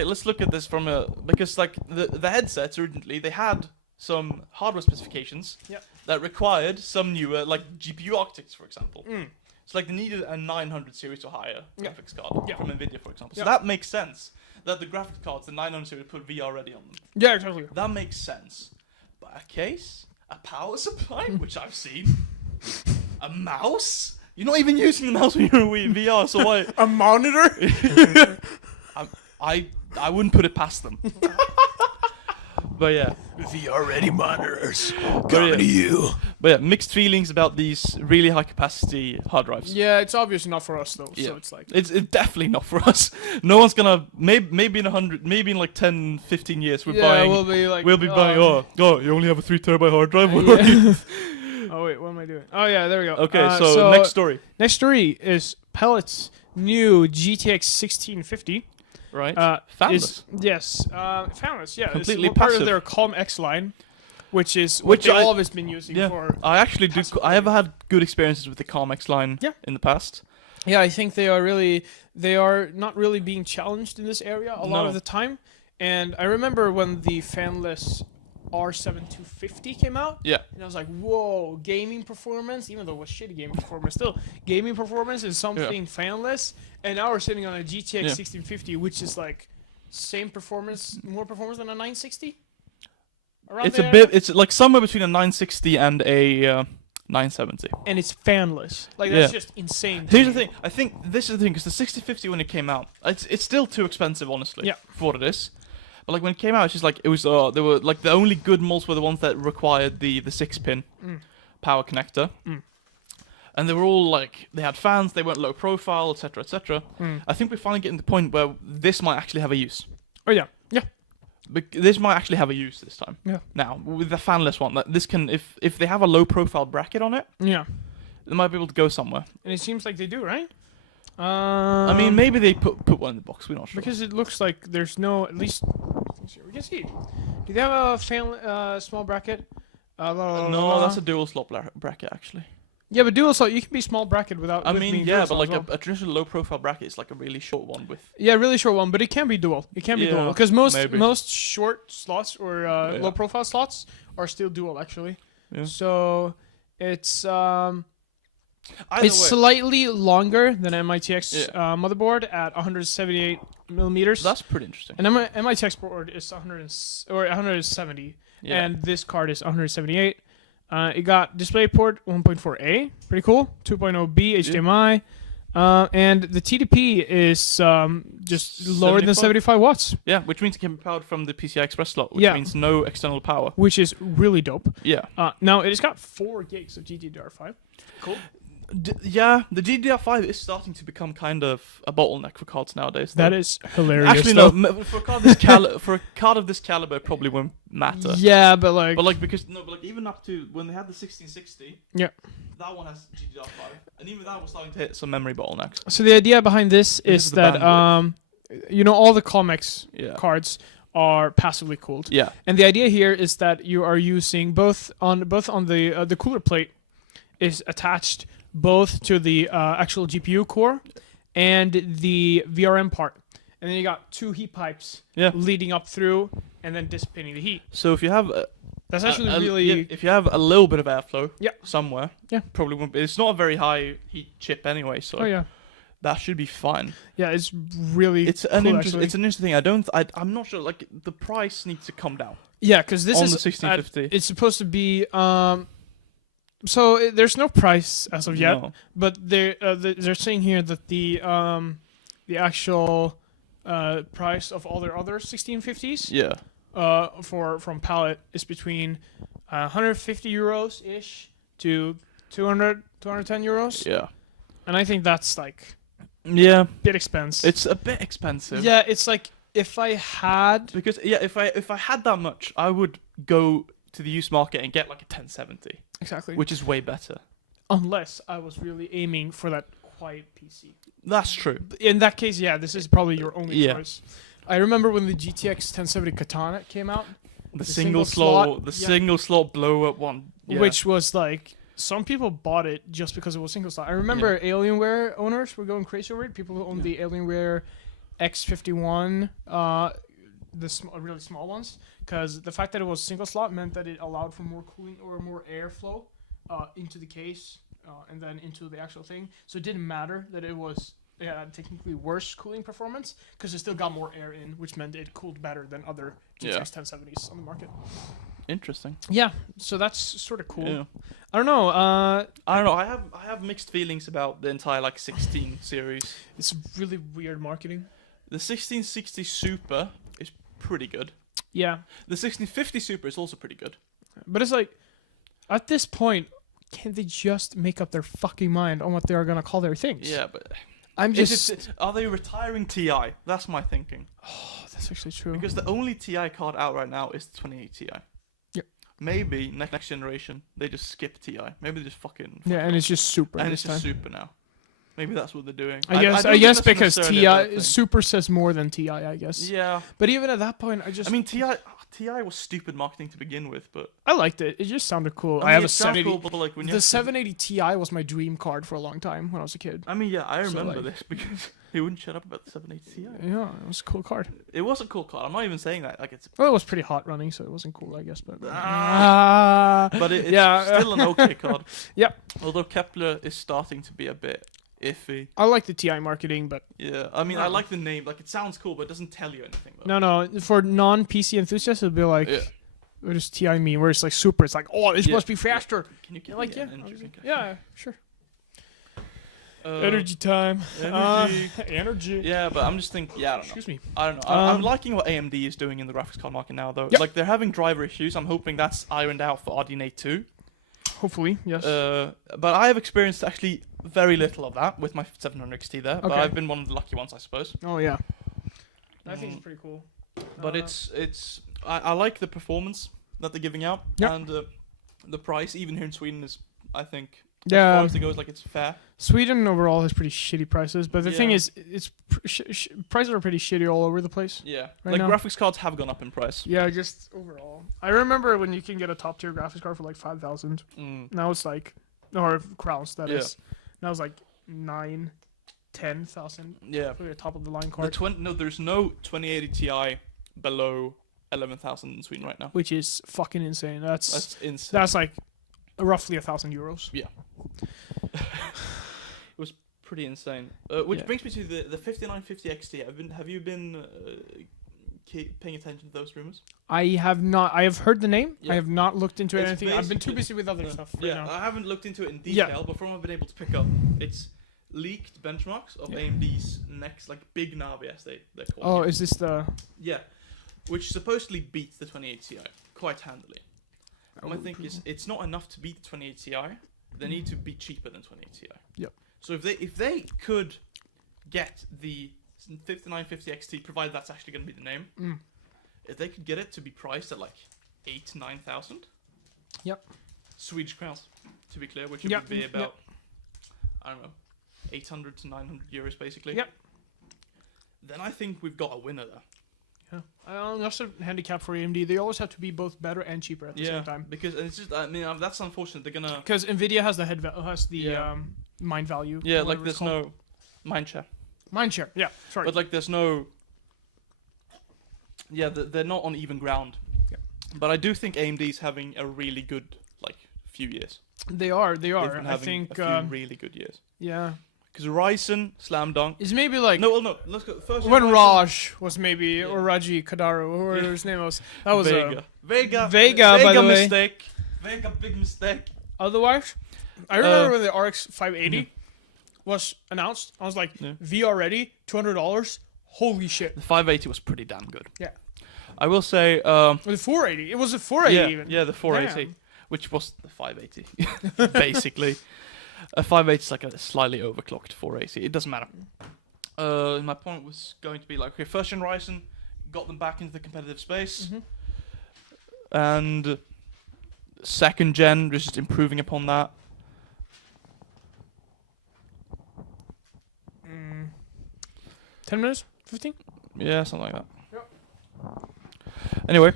Let's look at this because like the headsets originally they had some hardware specifications that required some newer like GPU architects, for example. So like they needed a 900 series or higher graphics card from Nvidia, for example. So that makes sense that the graphics cards, the 900 series, put VR ready on them. Yeah, exactly. That makes sense. But a case, a power supply, which I've seen, a mouse. You're not even using the mouse when you're in VR, so why? A monitor? I wouldn't put it past them. But yeah. VR ready monitors coming to you. But yeah, mixed feelings about these really high capacity hard drives. Yeah, it's obviously not for us though. Yeah. So it's like it's definitely not for us. No one's gonna maybe in like 10, 15 years we'll be buying. Oh, you only have a 3 terabyte hard drive. Oh wait, what am I doing? Oh yeah, there we go. Okay, so next story. Next story is Pellet's new GTX 1650. Right. Fanless. Fanless. Yeah, completely it's part of their Calm X line. which is what Which they've I- always been using Yeah, for. I actually do. passive I have had good experiences with the Carmex line Yeah. in the past. Yeah, I think they are not really being challenged in this area a lot No. of the time. And I remember when the fanless R7 250 came out, Yeah. and I was like, whoa, gaming performance, even though it was shitty gaming performance, still, gaming performance is something fanless. And now we're sitting on a GTX Yeah. 1650, which is like same performance, more performance than a 960? Around It's a there. bit. It's like somewhere between a 960 and a 970. And it's fanless. Like, that's Yeah. just insane. Here's the thing. I think this is the thing because the 6050 when it came out, it's still too expensive, honestly. Yeah. For what it is. But like when it came out, it's just like it was. There were like the only good molds were the ones that required the 6-pin power connector. And they were all like they had fans. They weren't low profile, etc., etc. I think we're finally getting to the point where this might actually have a use. Oh, yeah. Yeah. This might actually have a use this time. Yeah. Now with the fanless one, that this can if they have a low profile bracket on it, Yeah. they might be able to go somewhere. And it seems like they do, right? I mean, maybe they put one in the box. We're not sure. Because it looks like there's no, at least, we can see. Do they have a small bracket? No, that's a dual slot bracket actually. Yeah, but dual slot, you can be small bracket without. I with mean, being yeah, dual but slot like as well. a traditional low profile bracket is like a really short one with. Yeah, really short one, but it can be dual. It can be Yeah, dual because maybe. most short slots or Yeah. low profile slots are still dual actually. Yeah. So it's Either it's way, slightly longer than MITX Yeah. motherboard at 178 millimeters. that's pretty interesting. And MITX board is 170, Yeah. and this card is 178. It got DisplayPort 1.4a, pretty cool. 2.0b HDMI, and the TDP is just lower than 75 watts, Yeah, which means it can be powered from the PCI Express slot, which Yeah. means no external power. which is really dope. Yeah. Now it has got 4 gigs of GDDR5. Cool. Yeah, the DDR5 is starting to become kind of a bottleneck for cards nowadays. That though. is hilarious. Actually though. no. For a card of this caliber, it probably won't matter. Yeah, but like, But like even up to when they had the 1660, Yeah. that one has GDDR5, and even that was starting to hit some memory bottlenecks. so the idea behind this Because is of the that bandwidth. all the Comex Yeah. cards are passively cooled. Yeah. And the idea here is that you are using both on the cooler plate is attached both to the actual GPU core and the VRM part, and then you got 2 heat pipes Yeah. leading up through and then dissipating the heat. So if you have That's actually yeah, really if you have a little bit of airflow Yeah. somewhere, Yeah. probably won't be. It's not a very high heat chip anyway, so oh yeah that should be fine. yeah it's really It's cool, an actually. it's an interesting thing. I'm not sure. Like the price needs to come down Yeah, because this on is the 1650. it's supposed to be there's no price as of yet. No. But they're saying here that the actual price of all their other 1650s Yeah. from Palette is between 150 euros ish to 210 euros, Yeah. and I think that's like Yeah. a bit expensive. It's a bit expensive. Yeah, it's like if I had Because if I had that much, I would go to the used market and get like a 1070, exactly, which is way better. unless I was really aiming for that quiet PC. That's true. In that case, yeah, this is probably your only Yeah. choice. I remember when the GTX 1070 Katana came out, The single single slot, slot, the yeah. single slot blow up one, yeah. which was like some people bought it just because it was single slot. I remember Alienware owners were going crazy over it. People who owned the Alienware X51, really small ones, because the fact that it was single slot meant that it allowed for more cooling or more airflow into the case and then into the actual thing. So it didn't matter that it was technically worse cooling performance because it still got more air in, which meant it cooled better than other GTX 1070s on the market. Interesting. Yeah, so that's sort of cool. Yeah. I don't know. I don't know. I have mixed feelings about the entire like 16 series. It's really weird marketing. The 1660 Super is pretty good. Yeah, The 1650 Super is also pretty good. but it's like, at this point, can't they just make up their fucking mind on what they are gonna call their things? Yeah, but I'm just. are they retiring TI? That's my thinking. Oh, that's actually true. Because the only TI card out right now is the 28 Ti. Yep. Maybe next generation they just skip TI. Maybe they just fucking Yeah, and it's just super and this it's just time. Super now. Maybe that's what they're doing. I guess don't think that's because necessarily a bad TI thing. Super says more than TI. I guess. Yeah. But even at that point, I mean, TI was stupid marketing to begin with, but I liked it. It just sounded cool. I mean, have a it sounds 780. cool, but like when you The have to- 780 Ti was my dream card for a long time when I was a kid. I mean, yeah, I So, remember like- this because he wouldn't shut up about the 780 Ti. Yeah, it was a cool card. It was a cool card. I'm not even saying that. Like it's, Well, it was pretty hot running, so it wasn't cool, I guess. But but it's yeah. still an okay card. Yep. Although Kepler is starting to be a bit iffy. I like the TI marketing, but Yeah, I mean, I like the name. Like it sounds cool, but it doesn't tell you anything. Though. no, for non-PC enthusiasts, it'd be like, Yeah. what does TI mean? Where it's like super, it's like, oh, this Yeah. must be faster. Can you give Like, me yeah, an energy drink? yeah, sure. Uh, Energy time. Energy. Energy. Yeah, but I'm just thinking. Yeah, I don't know. Excuse me. I don't know. I'm Um, liking what AMD is doing in the graphics card market now, though. Yep. Like they're having driver issues. I'm hoping that's ironed out for RDNA 2. Hopefully, yes. But I have experienced actually very little of that with my 700 XT there. But Okay. I've been one of the lucky ones, I suppose. Oh yeah. I think it's pretty cool. But I like the performance that they're giving out, Yep. and the price, even here in Sweden, is I think as far Yeah. as it goes, like it's fair. Sweden overall has pretty shitty prices, but the thing Yeah. is, prices are pretty shitty all over the place. Yeah, Right like now. graphics cards have gone up in price. Yeah, just overall. I remember when you can get a top tier graphics card for like 5,000. Mm. Now it's like, or crowns that Yeah. is. Now it's like 9, 10,000 Yeah. for your top of the line card, There's no 2080 Ti below 11,000 in Sweden right now. which is fucking insane. That's That's insane. like roughly €1,000. It was pretty insane. Which Yeah. brings me to the 5950 XT. Have you been paying attention to those rumors? I have not. I have heard the name. Yeah. I have not looked into It's anything. I've been too basically- busy with other stuff right Yeah, now. I haven't looked into it in Yeah. detail, but from what I've been able to pick up, it's leaked benchmarks of Yeah. AMD's next like big Navi, as they're called. Oh, here. is this the? Yeah, which supposedly beats the 28 Ti quite handily. Oh, My thing is, it's not enough to beat the 28 Ti. They need to be cheaper than 28 Ti. Yep. So if they could get the 5950 XT, provided that's actually going to be the name, Mm. if they could get it to be priced at like 8,000-9,000. Yep. Swedish crowns, to be clear, which would Yep, be yep. about I don't know, 800 to 900 euros basically. Yep. Then I think we've got a winner there. Yeah. That's a handicap for AMD. They always have to be both better and cheaper at the same time. because it's just I mean that's unfortunate. They're gonna Because Nvidia has the Yeah. mind value. yeah or like whatever there's it's called. no mind share. Mind share. Yeah. Sorry. But like, there's no. Yeah, they're not on even ground. Yeah. But I do think AMD's having a really good like few years. they are. They They've are. been I having think. a few really good years. Yeah. Because Ryzen, slam dunk. It's maybe like No, well, no. Let's go first. when Ryzen, Raj was maybe Yeah. or Raji Kadaru or whatever Yeah. his name was. That was Vega. Vega, by the way. mistake. Vega big mistake. Otherwise, I remember Uh, when the RX 580 was announced. I was like, Yeah. VR ready, $200. Holy shit! The 580 was pretty damn good. Yeah. I will say. With 480, it was a 480 Yeah, even. yeah, the 480, Damn. which was the 580, basically. A 580 is like a slightly overclocked 480. It doesn't matter. My point was going to be like, okay, first gen Ryzen got them back into the competitive space, Mhm. and second gen just improving upon that. 10 minutes, 15. Yeah, something like that. Yep. Anyway,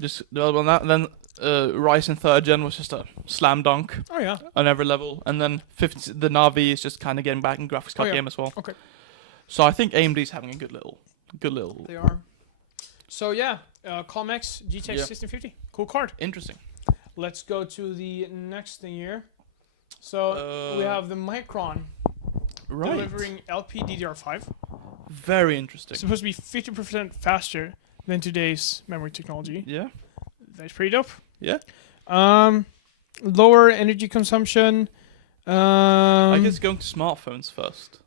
just the other one that, and then Ryzen third gen was just a slam dunk Oh yeah. on every level, and then the Navi is just kind of getting back in graphics card yeah. game as well. Okay. So I think AMD's having a good little. They are. So yeah, Comex GTX Yeah. 1650, cool card. Interesting. Let's go to the next thing here. So we have the Micron delivering LPDDR5. Very interesting. It's supposed to be 50% faster than today's memory technology. Yeah. That's pretty dope. Yeah. Lower energy consumption. I guess going to smartphones first.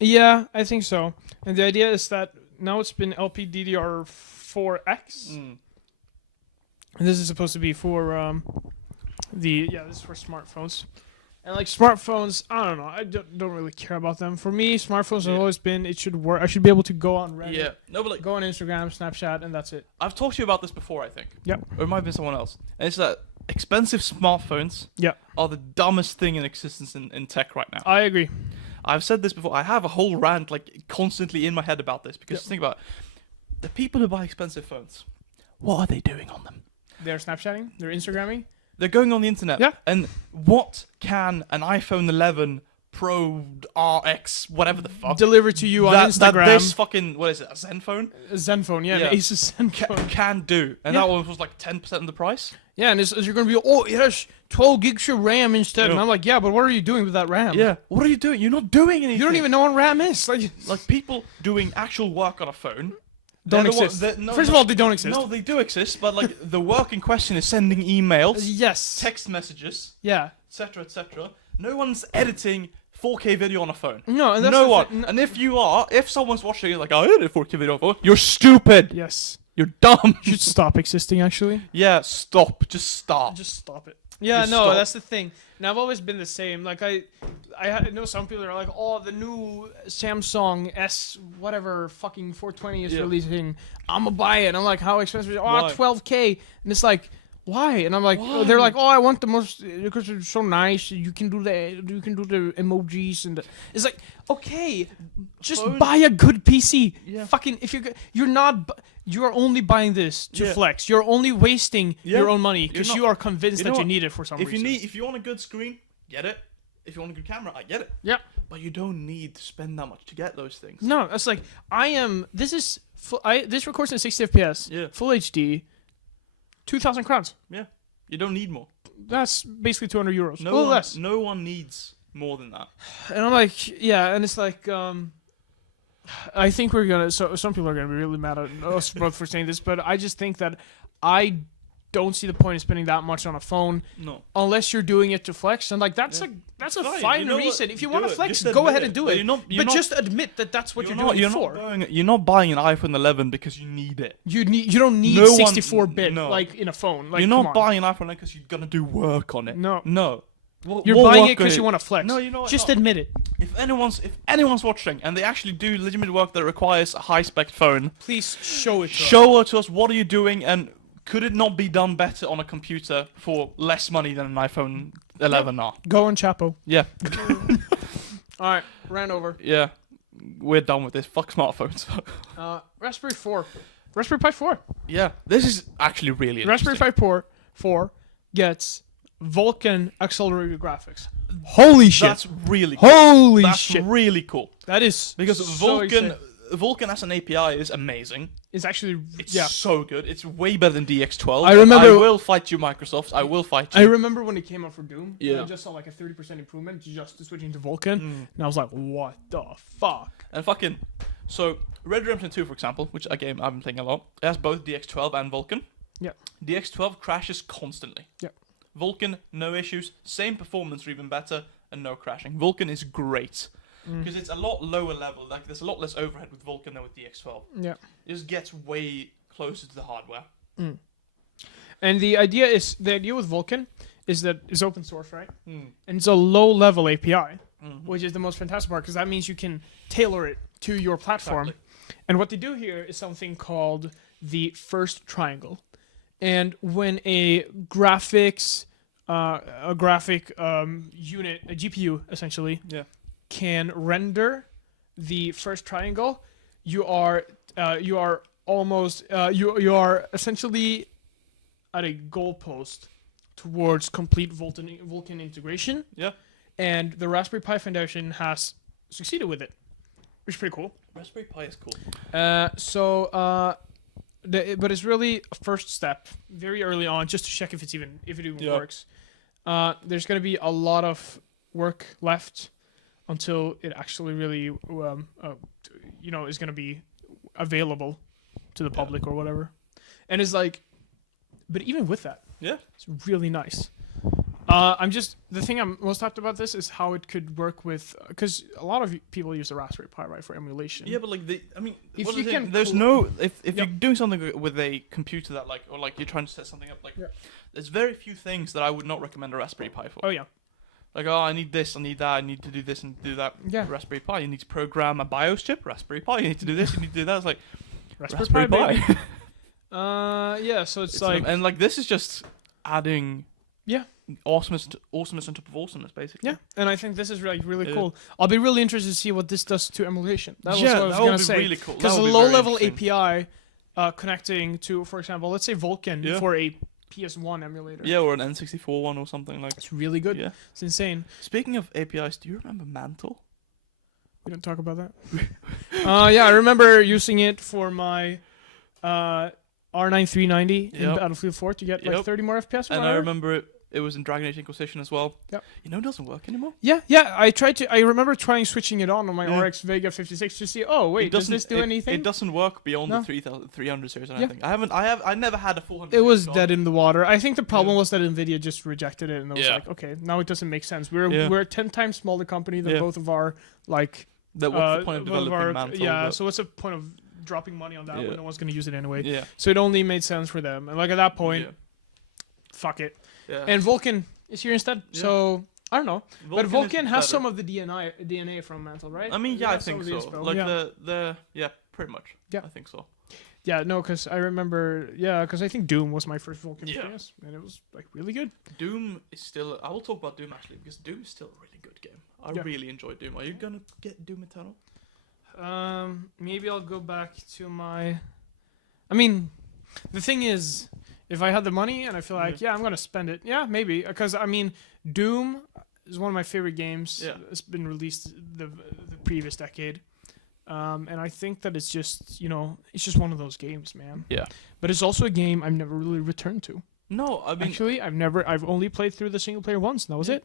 Yeah, I think so. And the idea is that now it's been LPDDR4X. Mm. And this is supposed to be for this is for smartphones. And like smartphones, I don't know. I don't really care about them. For me, smartphones have Yeah. always been it should work. I should be able to go on Reddit, Yeah. No, but like go on Instagram, Snapchat, and that's it. I've talked to you about this before, I think. Yep. Or it might have been someone else. And it's that expensive smartphones Yeah. are the dumbest thing in existence in tech right now. I agree. I've said this before. I have a whole rant like constantly in my head about this because think about it. The people who buy expensive phones. What are they doing on them? They're Snapchatting. They're Instagramming. They're going on the internet. Yeah. And what can an iPhone 11 Pro RX, whatever the fuck, Deliver to you on that Instagram. this fucking, what is it, a Zenfone? A Zenfone, yeah, Yeah. an Asus Zenfone. Can do. And Yeah. that one was like 10% of the price. Yeah, and you're going to be, oh, it has 12 gigs of RAM instead. Yeah. And I'm like, yeah, but what are you doing with that RAM? Yeah. What are you doing? You're not doing anything. You don't even know what RAM is. Like people doing actual work on a phone. Don't they're the exist. ones that- no, First of no, all, they don't exist. No, they do exist, but like the work in question is sending emails, Yes. text messages, Yeah. etc., etc. No one's editing 4K video on a phone. No, and that's No the one. thing- And if someone's watching it like, I edit 4K video on a phone, you're stupid. Yes. You're dumb. You should stop existing, actually. Yeah, stop. Just stop. Just stop it. Yeah, Just no, stop. that's the thing. And I've always been the same. Like I know some people are like, oh, the new Samsung S whatever fucking 420 is Yeah. releasing. I'ma buy it. And I'm like, how expensive is it? Oh, Why? 12K. And it's like, why? And I'm like, Why? they're like, oh, I want the most because it's so nice. You can do the emojis and it's like, okay, just Phone- buy a good PC. Yeah. Fucking if you are only buying this to Yeah. flex. You're only wasting Yeah. your own money You're because not- you are convinced you that know you what? need it for some reason. If you want a good screen, get it. If you want a good camera, I get it. Yeah. But you don't need to spend that much to get those things. No, it's like this records in 60 FPS. Yeah. Full HD. 2,000 crowns. Yeah. You don't need more. That's basically 200 euros. No a little one, less. no one needs more than that. And I'm like, yeah, and it's like, I think we're gonna. So some people are gonna be really mad at us both for saying this, but I just think that I don't see the point in spending that much on a phone No. unless you're doing it to flex. And like that's a Fine, fine you know what? reason. If you Do want to it. flex, Just go admit ahead it. and do But it. you're not- but just admit that that's what you're doing it for. You're not buying an iPhone 11 because you need it. You don't need No one- 64-bit no. like in a phone. Like You're come not on. buying an iPhone 11 because you're gonna do work on it. No. No. You're What buying work it because on you want to flex. No, you know what? Just No. admit it. If anyone's watching and they actually do legitimate work that requires a high spec phone, Please show it to us. show it to us. What are you doing? And could it not be done better on a computer for less money than an iPhone 11 now? Go on Chapo. Yeah. All right, ran over. Yeah. We're done with this. Fuck smartphones. Raspberry 4. Raspberry Pi 4. Yeah. This is actually really Raspberry interesting. Pi 4 gets Vulkan accelerated graphics. Holy shit. That's really cool. Holy That's shit. really cool. That is Because so exciting. Vulkan as an API is amazing. It's actually It's yeah. so good. It's way better than DX12. I remember- I will fight you, Microsoft. I will fight you. I remember when it came out for Doom. Yeah. I just saw like a 30% improvement just to switching to Vulkan, and I was like, what the fuck? And fucking... So, Red Dead Redemption 2, for example, which a game I've been playing a lot, it has both DX12 and Vulkan. Yeah. DX12 crashes constantly. Yeah. Vulkan, no issues. Same performance or even better, and no crashing. Vulkan is great. Because it's a lot lower level. Like, there's a lot less overhead with Vulkan than with DX12. Yeah. It just gets way closer to the hardware. And the idea with Vulkan is that it's open source, right? And it's a low level API, which is the most fantastic part because that means you can tailor it to your platform. Exactly. And what they do here is something called the first triangle. And when a graphic unit, a GPU essentially, Yeah. can render the first triangle, you are essentially at a goalpost towards complete Vulkan integration. Yeah. And the Raspberry Pi Foundation has succeeded with it, which is pretty cool. Raspberry Pi is cool. But it's really a first step, very early on, just to check if it even Yeah. works. There's going to be a lot of work left until it actually really, is going to be available to the public or whatever. And it's like, but even with that, Yeah. it's really nice. The thing I'm most hyped about this is how it could work with, because a lot of people use the Raspberry Pi, right, for emulation. Yeah, but like If what's you the thing? can There's col- no if Yep. you're doing something with a computer that or you're trying to set something up Yeah. there's very few things that I would not recommend a Raspberry Pi for. Oh, yeah. Like, I need this, I need that, I need to do this and do that. Yeah. Raspberry Pi, you need to program a BIOS chip. Raspberry Pi, you need to do this, you need to do that. It's like Raspberry Pi, baby. Yeah, so it's like... and like this is just adding Yeah. Awesomeness on top of awesomeness, basically. Yeah, and I think this is really Yeah. cool. I'll be really interested to see what this does to emulation. That was Yeah, what I was that would gonna be say. really cool. Because That a would be very low-level interesting. API connecting to, for example, let's say Vulkan Yeah. for a PS1 emulator. Yeah, or an N64 one or something like. It's really good. Yeah. It's insane. Speaking of APIs, do you remember Mantle? We didn't talk about that. Yeah, I remember using it for my R9 390 in Yep. Battlefield 4 to get like Yep. 30 more FPS. And I remember it was in Dragon Age Inquisition as well. Yep. You know, it doesn't work anymore. Yeah. I remember trying switching it on my Yeah. RX Vega 56 to see. Oh wait, does this do anything? It doesn't work beyond No. the 3300 series. I Yeah. think I never had a 400. It was series dead in the water. I think the problem Yeah. was that Nvidia just rejected it, and it was Yeah. like, okay, now it doesn't make sense. Yeah. We're a 10 times smaller company than Yeah. both of our like. What's the point of both developing Mantle? Yeah. but- So what's the point of dropping money on that Yeah. when no one's going to use it anyway? yeah. So it only made sense for them, and like at that point, Yeah. fuck it. Yeah. And Vulkan is here instead. Yeah. So I don't know, but is Vulkan has better. some of the DNA from Mantle, right? I mean, It yeah, I has some think of the so. inspo. Like yeah. yeah, pretty much. Yeah. I think so. Yeah, no, because I remember, because I think Doom was my first Vulkan Yeah. experience, and it was like really good. Doom is still. I will talk about Doom actually because Doom is still a really good game. I Yeah. really enjoy Doom. Are you gonna get Doom Eternal? Maybe I'll go back to my. I mean, the thing is, if I had the money and I feel like, I'm gonna spend it. Yeah, maybe, because I mean, Doom is one of my favorite games. Yeah. It's been released the previous decade, and I think that it's just it's just one of those games, man. Yeah. But it's also a game I've never really returned to. No, I mean Actually, I've only played through the single player once, and that was Yeah. it.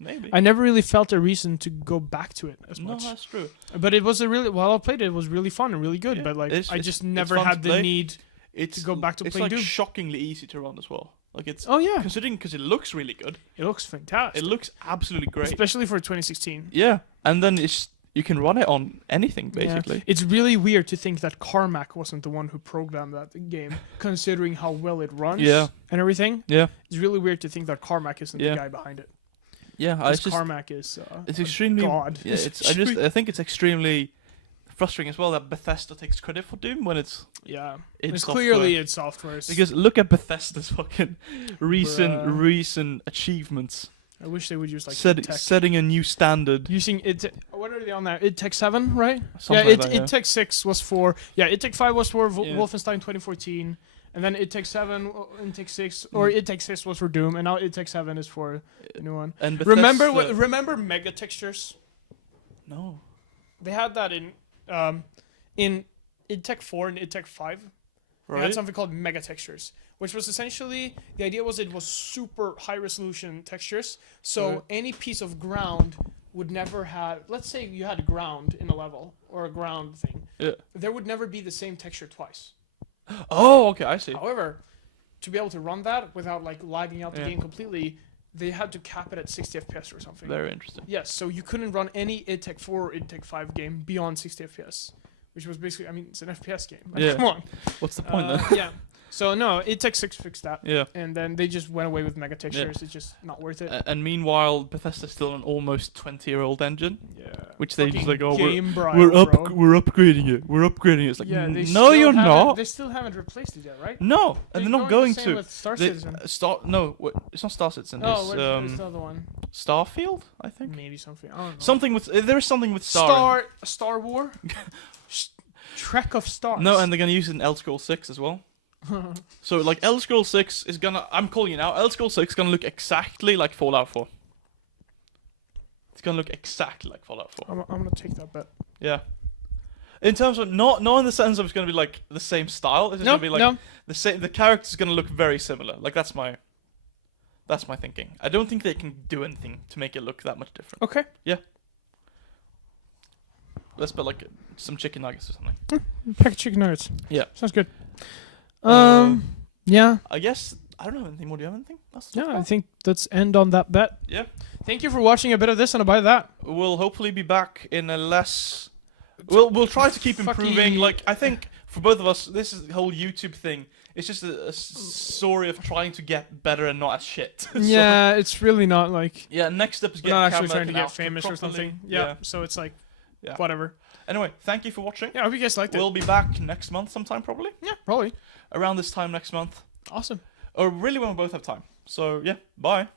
maybe. I never really felt a reason to go back to it as No, much. that's true. But it was while I played it, it was really fun and really good. Yeah, But like, it's- I it's- just it's never fun had to the play. need. It's go back to it's playing like Doom. shockingly easy to run as well. Like it's Oh yeah, considering because it looks really good. it looks fantastic, It looks absolutely great. especially for 2016. Yeah, and then you can run it on anything basically. Yeah. It's really weird to think that Carmack wasn't the one who programmed that game, considering how well it runs Yeah. and everything. Yeah, It's really weird to think that Carmack isn't Yeah. the guy behind it. yeah. Because It's just Carmack is it's a extremely god. Yeah, I think it's extremely frustrating as well that Bethesda takes credit for Doom when it's yeah. id It's software. clearly its software. Because look at Bethesda's fucking Bruh. recent achievements. I wish they would use like tech. Setting a new standard. Using it. What are they on there? id Tech 7, right? Something yeah, like that, id Tech 6 was for. Yeah, id Tech 5 was for Yeah. Wolfenstein 2014, and then id Tech 7, id Tech 6, or id Tech 6 was for Doom, and now id Tech 7 is for the new one. And Bethesda, Remember mega textures? No. They had that in id Tech 4 and id Tech 5. They Right. had something called mega textures, which was essentially the idea was it was super high resolution textures. So Right. any piece of ground would never have. Let's say you had ground in a level or a ground thing. Yeah. There would never be the same texture twice. Oh, okay, I see. However, to be able to run that without like lagging out the Yeah. game completely, they had to cap it at 60 FPS or something. Very interesting. Yes, so you couldn't run any id Tech 4 or id Tech 5 game beyond 60 FPS, which was basically, I mean, it's an FPS game. Like, Yeah. come on. What's the point then? Yeah. So no, id Tech 6 fixed that. Yeah. And then they just went away with mega textures. It's just not worth it. And meanwhile, Bethesda's still an almost 20-year-old engine, Yeah. which they just like, oh, game we're upgrading it. We're upgrading it. It's like, Yeah, they no, still you're haven't- not. They still haven't replaced it yet, right? No, and they're not going the same to. With Star They- Citizen. It's not Star Citizen. Oh, It's where's the other one? Starfield, I think. Maybe something. I don't know. Something with there is something with Star. Star War. Trek of Stars. No, and they're gonna use it in Elder Scrolls 6 as well. So like Elder Scrolls 6 is gonna, I'm calling it now. Elder Scrolls 6 is gonna look exactly like Fallout 4. It's gonna look exactly like Fallout 4. I'm gonna take that bet. Yeah. In terms of not in the sense of it's gonna be like the same style. It's just gonna be like the same. The character's gonna look very similar. Like that's my thinking. I don't think they can do anything to make it look that much different. Okay. Let's put like some chicken nuggets or something. Pack of chicken nuggets. Yeah. Sounds good. Um, Yeah. I guess I don't know anything more. Do you have anything? Yeah, I think let's end on that bet. Yeah. Thank you for watching a bit of this and a bit of that. We'll hopefully be back in a less. We'll try to keep improving. Fucking- Like I think for both of us, this is the whole YouTube thing. It's just a story of trying to get better and not as shit. So, Yeah, it's really not like yeah. Next up is we're get not actually camera trying to and get output famous or properly. something. Yeah. So it's like Yeah. whatever. Anyway, thank you for watching. Yeah, I hope you guys liked it. We'll be back next month sometime probably. Yeah, probably. Around this time next month. Awesome. Or really when we both have time. So yeah, bye.